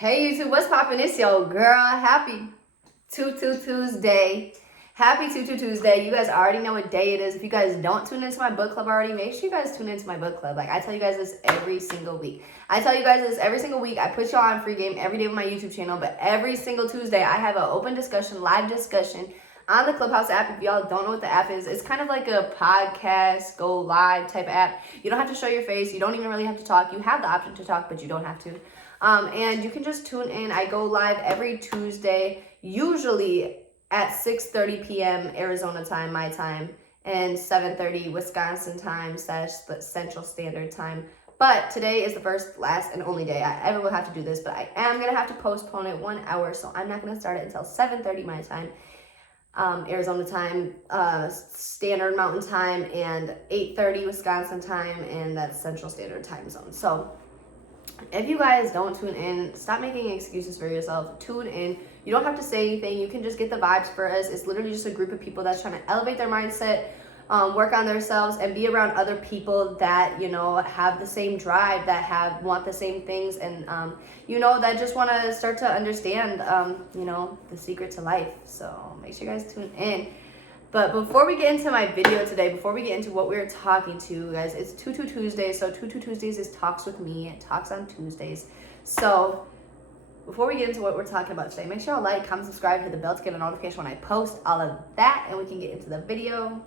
Hey YouTube, what's poppin'? It's your girl. Happy 222 Happy 222 You guys already know what day it is. If you guys don't tune into my book club already, make sure you guys tune into my book club. Like, I tell you guys this every single week. I put y'all on free game every day with my YouTube channel, but every single Tuesday I have an open discussion, live discussion on the Clubhouse app. If y'all don't know what the app is, it's kind of like a podcast, go live type app. You don't have to show your face. You don't even really have to talk. You have the option to talk, but you don't have to. And you can just tune in. I go live every Tuesday, usually at 6:30 p.m. Arizona time, my time, and 7:30 Wisconsin time / Central Standard Time. But today is the first, last, and only day I ever will have to do this, but I am going to have to postpone it 1 hour, so I'm not going to start it until 7:30 my time, Arizona time, Standard Mountain Time, and 8:30 Wisconsin time, and that's Central Standard Time Zone. So if you guys don't tune in, stop making excuses for yourself. Tune in. You don't have to say anything. You can just get the vibes for us. It's literally just a group of people that's trying to elevate their mindset, work on themselves, and be around other people that, have the same drive, that want the same things, and, that just want to start to understand, the secret to life. So make sure you guys tune in. But before we get into my video today, before we get into what we're talking to, guys, it's 222 So 222 is Talks with me. It talks on Tuesdays. So before we get into what we're talking about today, make sure you like, comment, subscribe, hit the bell to get a notification when I post, all of that, and we can get into the video.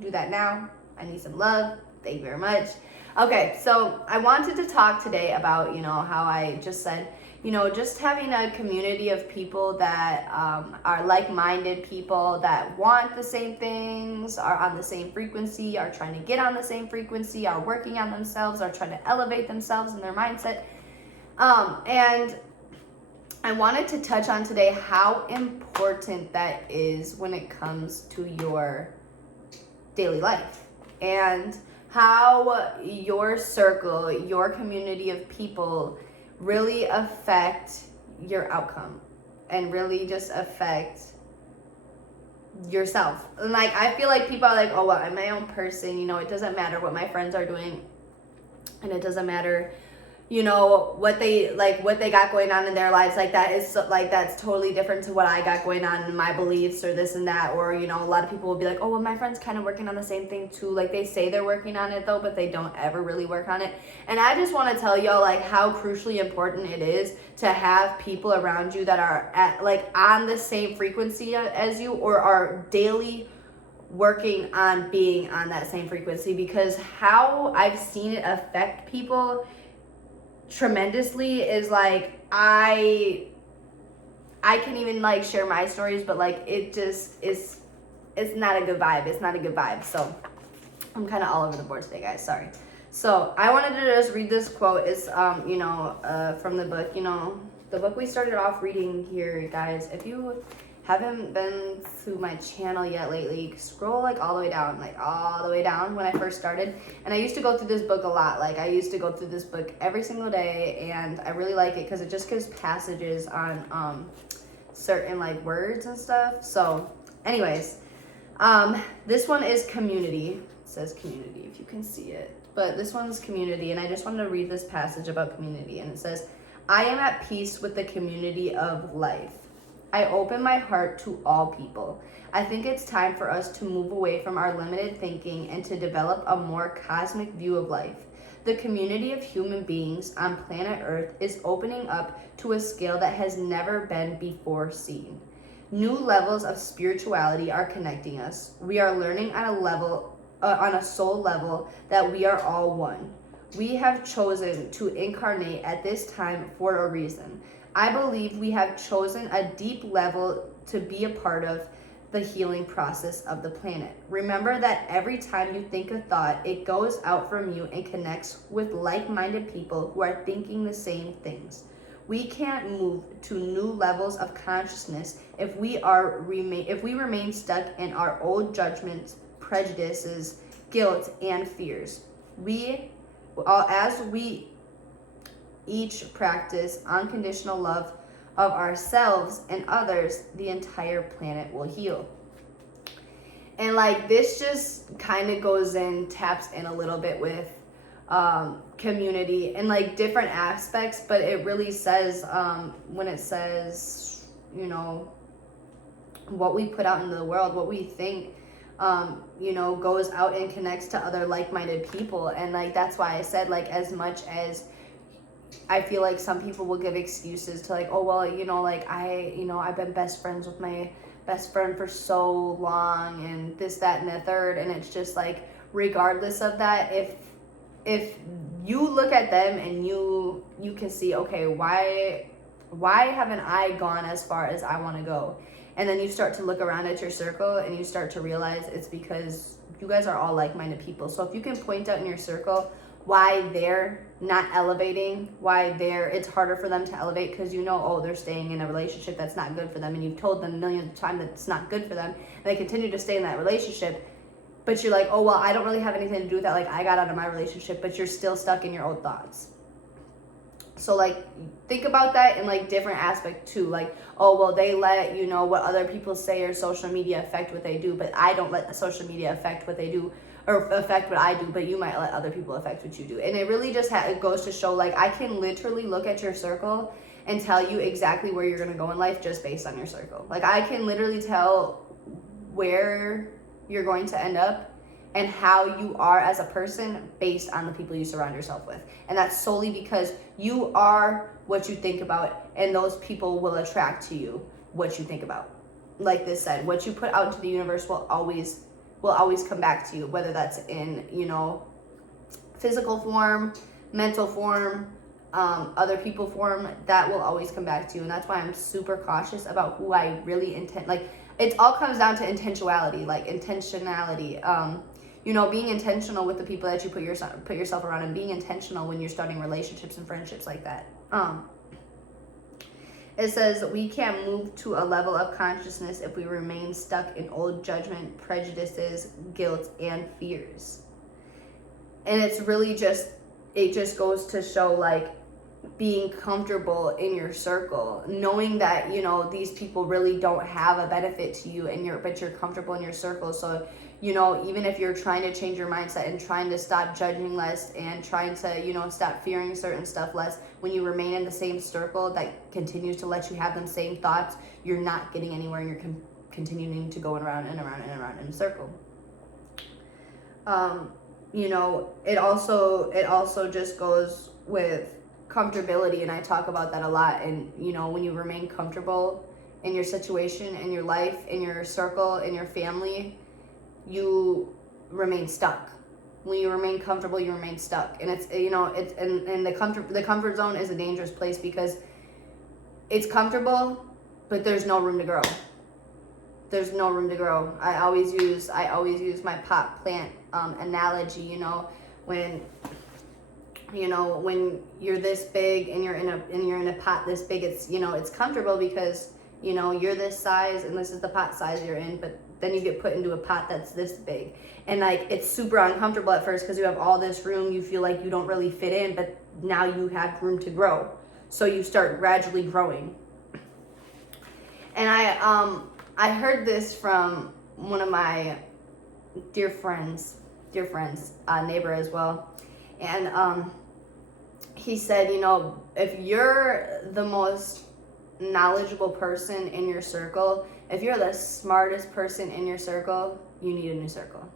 Do that now. I need some love. Thank you very much. Okay, so I wanted to talk today about, how I just said, just having a community of people that are like-minded people that want the same things, are on the same frequency, are trying to get on the same frequency, are working on themselves, are trying to elevate themselves and their mindset. And I wanted to touch on today how important that is when it comes to your daily life, and how your circle, your community of people really affect your outcome and really just affect yourself. And like, I feel like people are like, oh, well, I'm my own person, it doesn't matter what my friends are doing, and it doesn't matter what they got going on in their lives. Like, that's totally different to what I got going on in my beliefs, or this and that. Or a lot of people will be like, oh, well, my friend's kind of working on the same thing too. Like, they say they're working on it though, but they don't ever really work on it. And I just want to tell y'all, like, how crucially important it is to have people around you that are on the same frequency as you, or are daily working on being on that same frequency. Because how I've seen it affect people tremendously is, like, I can even share my stories, but it just is, it's not a good vibe. So I'm kind of all over the board today, guys, sorry. So I wanted to just read this quote. It's from the book, the book we started off reading here, guys. If you haven't been to my channel yet lately, scroll all the way down when I first started. And I used to go through this book a lot. I used to go through this book every single day, and I really like it because it just gives passages on certain words and stuff. So anyways, this one is community. It says community, if you can see it, but this one's community, and I just wanted to read this passage about community. And it says, I am at peace with the community of life. I open my heart to all people. I think it's time for us to move away from our limited thinking and to develop a more cosmic view of life. The community of human beings on planet Earth is opening up to a scale that has never been before seen. New levels of spirituality are connecting us. We are learning on a soul level, that we are all one. We have chosen to incarnate at this time for a reason. I believe we have chosen a deep level to be a part of the healing process of the planet. Remember that every time you think a thought, it goes out from you and connects with like-minded people who are thinking the same things. We can't move to new levels of consciousness if we remain stuck in our old judgments, prejudices, guilt, and fears. As we each practice unconditional love of ourselves and others, the entire planet will heal. And this just kind of taps in a little bit with community and like different aspects. But it really says, when it says, you know, what we put out into the world, what we think, you know, goes out and connects to other like-minded people. And like, that's why I said, like, as much as I feel like some people will give excuses to like, oh, well, you know, like I've been best friends with my best friend for so long and this, that, and the third. And it's just like, regardless of that, if you look at them and you can see, okay, why haven't I gone as far as I want to go? And then you start to look around at your circle and you start to realize it's because you guys are all like-minded people. So if you can point out in your circle why they're not elevating, why it's harder for them to elevate, because you know, oh, they're staying in a relationship that's not good for them, and you've told them a million times that it's not good for them, and they continue to stay in that relationship, but you're like, oh, well, I don't really have anything to do with that, like, I got out of my relationship, but you're still stuck in your old thoughts. So, like, think about that in, like, different aspects, too. Like, oh, well, they let, you know, what other people say or social media affect what they do, but I don't let social media affect what they do or affect what I do, but you might let other people affect what you do. And it really just it goes to show, like, I can literally look at your circle and tell you exactly where you're going to go in life just based on your circle. Like, I can literally tell where you're going to end up and how you are as a person based on the people you surround yourself with. And that's solely because you are what you think about, and those people will attract to you what you think about. Like this said, what you put out into the universe will always come back to you, whether that's in, you know, physical form, mental form, other people form, that will always come back to you. And that's why I'm super cautious about who I really intend. Like, it all comes down to intentionality, you know, being intentional with the people that you put yourself around, and being intentional when you're starting relationships and friendships like that. It says, we can't move to a level of consciousness if we remain stuck in old judgment, prejudices, guilt, and fears. And it's really it just goes to show, like, being comfortable in your circle, knowing that, you know, these people really don't have a benefit to you, but you're comfortable in your circle. So, you know, even if you're trying to change your mindset and trying to stop judging less and trying to, you know, stop fearing certain stuff less, when you remain in the same circle that continues to let you have them same thoughts, you're not getting anywhere, and you're continuing to go around and around and around in a circle. You know, it also just goes with comfortability, and I talk about that a lot. And, you know, when you remain comfortable in your situation, in your life, in your circle, in your family, you remain stuck. When you remain comfortable, you remain stuck. And it's, you know, it's, and the comfort zone is a dangerous place, because it's comfortable, but there's no room to grow. There's no room to grow. I always use my pot plant analogy. You know, when you're this big and you're in a pot this big, it's, you know, it's comfortable because, you know, you're this size and this is the pot size you're in, but then you get put into a pot that's this big, and like, it's super uncomfortable at first because you have all this room, you feel like you don't really fit in, but now you have room to grow, so you start gradually growing. And I heard this from one of my dear friends, neighbor as well, and he said, you know, if you're the most knowledgeable person in your circle, if you're the smartest person in your circle, you need a new circle.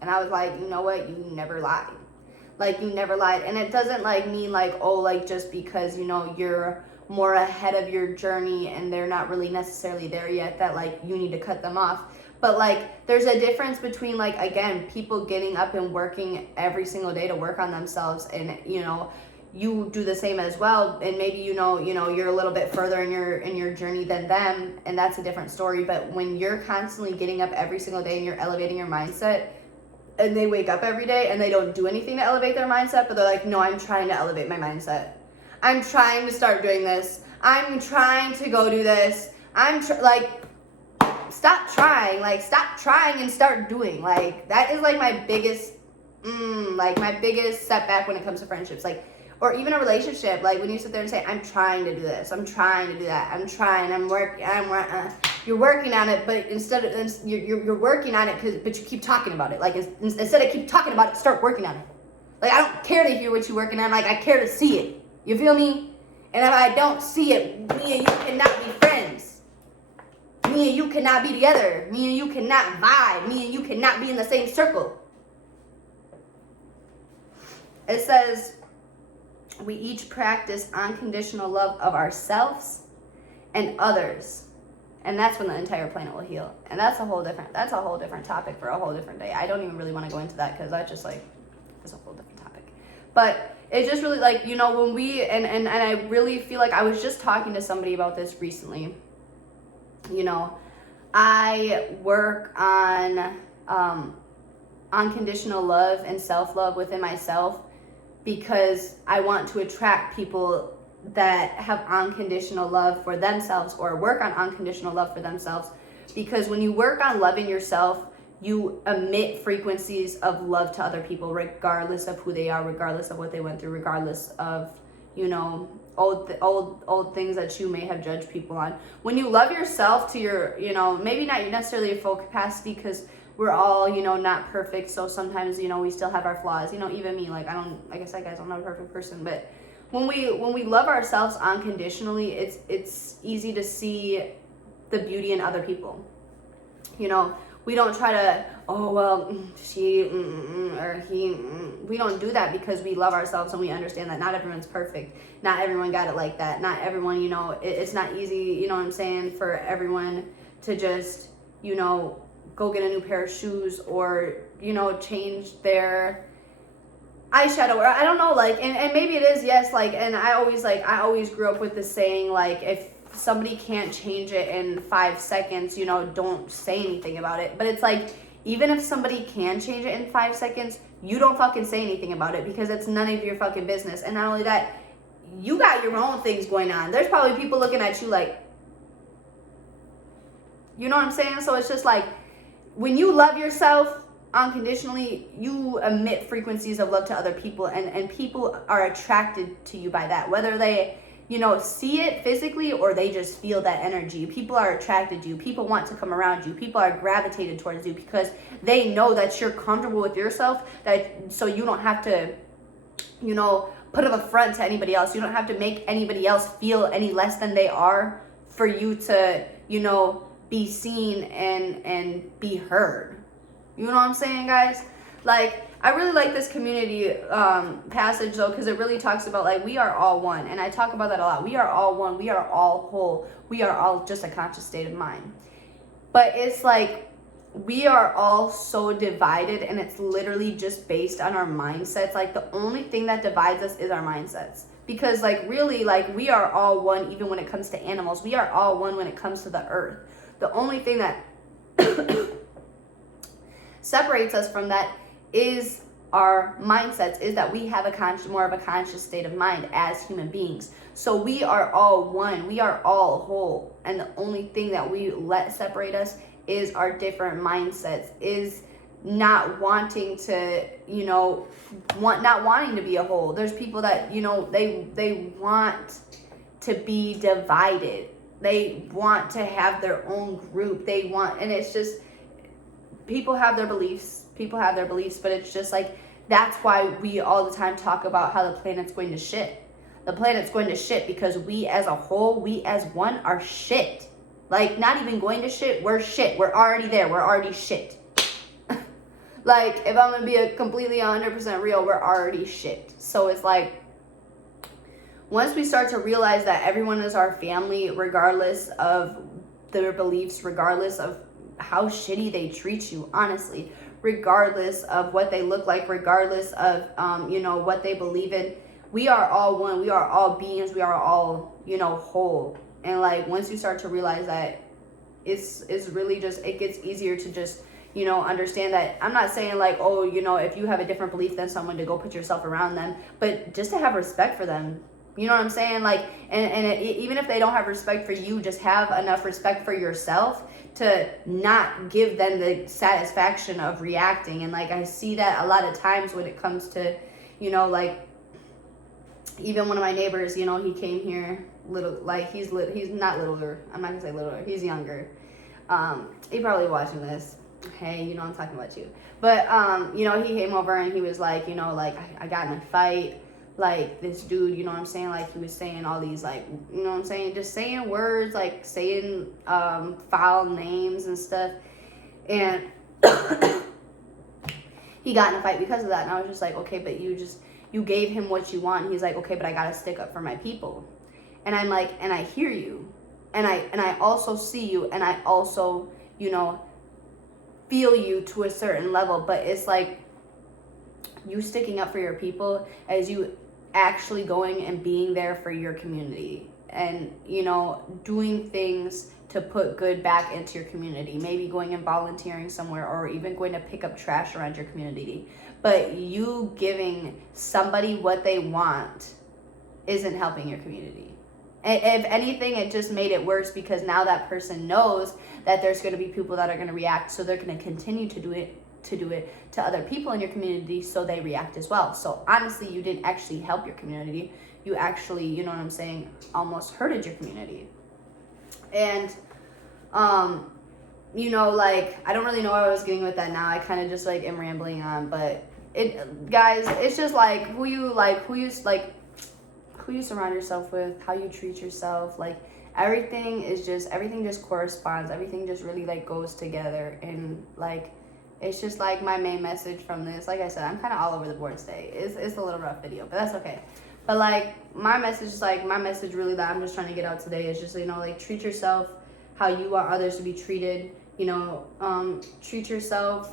And I was like, you know what, you never lied. Like, you never lied. And it doesn't like mean like, oh, like, just because, you know, you're more ahead of your journey and they're not really necessarily there yet, that like you need to cut them off. But like, there's a difference between, like, again, people getting up and working every single day to work on themselves, and, you know, you do the same as well, and maybe you know you're a little bit further in your journey than them, and that's a different story. But when you're constantly getting up every single day and you're elevating your mindset, and they wake up every day and they don't do anything to elevate their mindset, but they're like, no, I'm trying to elevate my mindset, I'm trying to start doing this, I'm trying to go do this, stop trying, like, stop trying and start doing. Like, that is like my biggest setback when it comes to friendships, like, or even a relationship. Like, when you sit there and say, I'm trying to do this, I'm trying to do that, you're working on it, but instead of, you're working on it but you keep talking about it. Like, instead of keep talking about it, start working on it. Like, I don't care to hear what you're working on. Like, I care to see it. You feel me? And if I don't see it, me and you cannot be friends. Me and you cannot be together. Me and you cannot vibe. Me and you cannot be in the same circle. It says, we each practice unconditional love of ourselves and others. And that's when the entire planet will heal. And that's a whole different topic for a whole different day. I don't even really want to go into that because that's just like, it's a whole different topic. But it's just really like, you know, when we, and I really feel like I was just talking to somebody about this recently. You know, I work on unconditional love and self-love within myself because I want to attract people that have unconditional love for themselves or work on unconditional love for themselves. Because when you work on loving yourself, you emit frequencies of love to other people, regardless of who they are, regardless of what they went through, regardless of, you know, old things that you may have judged people on. When you love yourself to your, you know, maybe not necessarily your full capacity, because we're all, you know, not perfect. So sometimes, you know, we still have our flaws. You know, even me, like like I said, guys, I'm not a perfect person, but when we love ourselves unconditionally, it's easy to see the beauty in other people. You know, we don't try to, oh, well, she, or he, we don't do that because we love ourselves and we understand that not everyone's perfect. Not everyone got it like that. Not everyone, you know, it's not easy, you know what I'm saying, for everyone to just, you know, go get a new pair of shoes or, you know, change their eyeshadow, or I don't know, like, and maybe it is, yes, like, and I always grew up with this saying, like, if somebody can't change it in 5 seconds, you know, don't say anything about it. But it's like, even if somebody can change it in 5 seconds, you don't fucking say anything about it because it's none of your fucking business. And not only that, you got your own things going on. There's probably people looking at you like, you know what I'm saying? So it's just like, when you love yourself unconditionally, you emit frequencies of love to other people, and people are attracted to you by that, whether they, you know, see it physically or they just feel that energy. People are attracted to you. People want to come around you. People are gravitated towards you because they know that you're comfortable with yourself, that so you don't have to, you know, put up a front to anybody else. You don't have to make anybody else feel any less than they are for you to, you know, be seen and be heard. You know what I'm saying, guys? Like, I really like this community passage, though, because it really talks about, like, we are all one. And I talk about that a lot. We are all one. We are all whole. We are all just a conscious state of mind. But it's like, we are all so divided, and it's literally just based on our mindsets. Like, the only thing that divides us is our mindsets. Because, like, really, like, we are all one even when it comes to animals. We are all one when it comes to the earth. The only thing that separates us from that is our mindsets, is that we have more of a conscious state of mind as human beings. So we are all one, we are all whole, and the only thing that we let separate us is our different mindsets, is not wanting to, you know, not wanting to be a whole. There's people that, you know, they want to be divided. They want to have their own group. They want, and it's just, people have their beliefs, but it's just like, that's why we all the time talk about how the planet's going to shit. The planet's going to shit because we as a whole, we as one are shit. Like, not even going to shit, we're shit. We're already there. We're already shit. Like, if I'm going to be completely 100% real, we're already shit. So it's like, once we start to realize that everyone is our family, regardless of their beliefs, regardless of how shitty they treat you, honestly, regardless of what they look like, regardless of, you know, what they believe in, we are all one. We are all beings. We are all, you know, whole. And like, once you start to realize that, it's really just, it gets easier to just, you know, understand that. I'm not saying like, oh, you know, if you have a different belief than someone, to go put yourself around them, but just to have respect for them. You know what I'm saying? Like, even if they don't have respect for you, just have enough respect for yourself to not give them the satisfaction of reacting. And like, I see that a lot of times when it comes to, you know, like, even one of my neighbors, you know, he came here little, like, he's not littler. I'm not gonna say littler. He's younger. He probably watching this. hey, you know, I'm talking about you. But, you know, he came over and he was like, you know, like, I got in a fight. Like, this dude, you know what I'm saying? Like, he was saying all these, like, you know what I'm saying? Just saying words, like, saying foul names and stuff. And he got in a fight because of that. And I was just like, okay, but you gave him what you want. And he's like, okay, but I got to stick up for my people. And I'm like, and I hear you. And I also see you. And I also, you know, feel you to a certain level. But it's like you sticking up for your people as you actually going and being there for your community. And, you know, doing things to put good back into your community. Maybe going and volunteering somewhere, or even going to pick up trash around your community. But you giving somebody what they want isn't helping your community. If anything, it just made it worse, because now that person knows that there's going to be people that are going to react, so they're going to continue to do it to other people in your community, so they react as well. So honestly, you didn't actually help your community. You actually, you know what I'm saying, almost hurted your community. And you know, like, I don't really know where I was getting with that now. I kind of just like am rambling on, but guys, it's just like who you surround yourself with, how you treat yourself. Like, everything just corresponds. Everything just really like goes together. And like, it's just like my main message from this. Like I said, I'm kind of all over the board today. It's a little rough video, but that's okay. But like, my message really that I'm just trying to get out today is just, you know, like, treat yourself how you want others to be treated. You know, treat yourself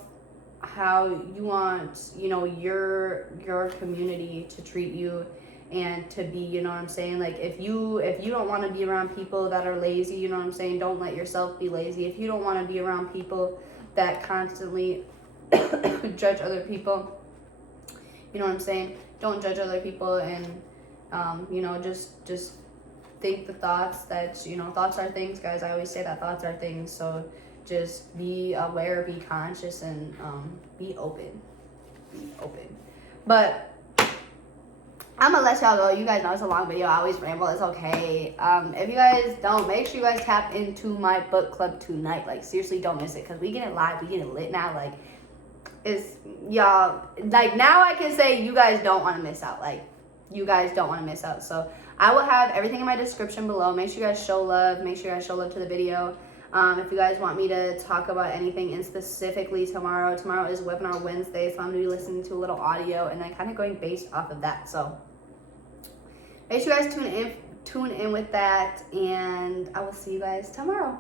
how you want, you know, your community to treat you and to be, you know what I'm saying? Like, if you don't want to be around people that are lazy, you know what I'm saying, don't let yourself be lazy. If you don't want to be around people that constantly judge other people, you know what I'm saying, don't judge other people. And you know, just think the thoughts that, you know, thoughts are things, guys. I always say that thoughts are things. So just be aware, be conscious, and be open. But I'm gonna let y'all go. You guys know it's a long video. I always ramble. It's okay. If you guys don't, make sure you guys tap into my book club tonight. Like, seriously, don't miss it, because we get it live. We get it lit now. Like, it's, y'all, like, now I can say you guys don't want to miss out. Like, you guys don't want to miss out. So I will have everything in my description below. Make sure you guys show love. Make sure you guys show love to the video. If you guys want me to talk about anything in specifically tomorrow is Webinar Wednesday, so I'm going to be listening to a little audio and then kind of going based off of that. So make sure you guys tune in with that, and I will see you guys tomorrow.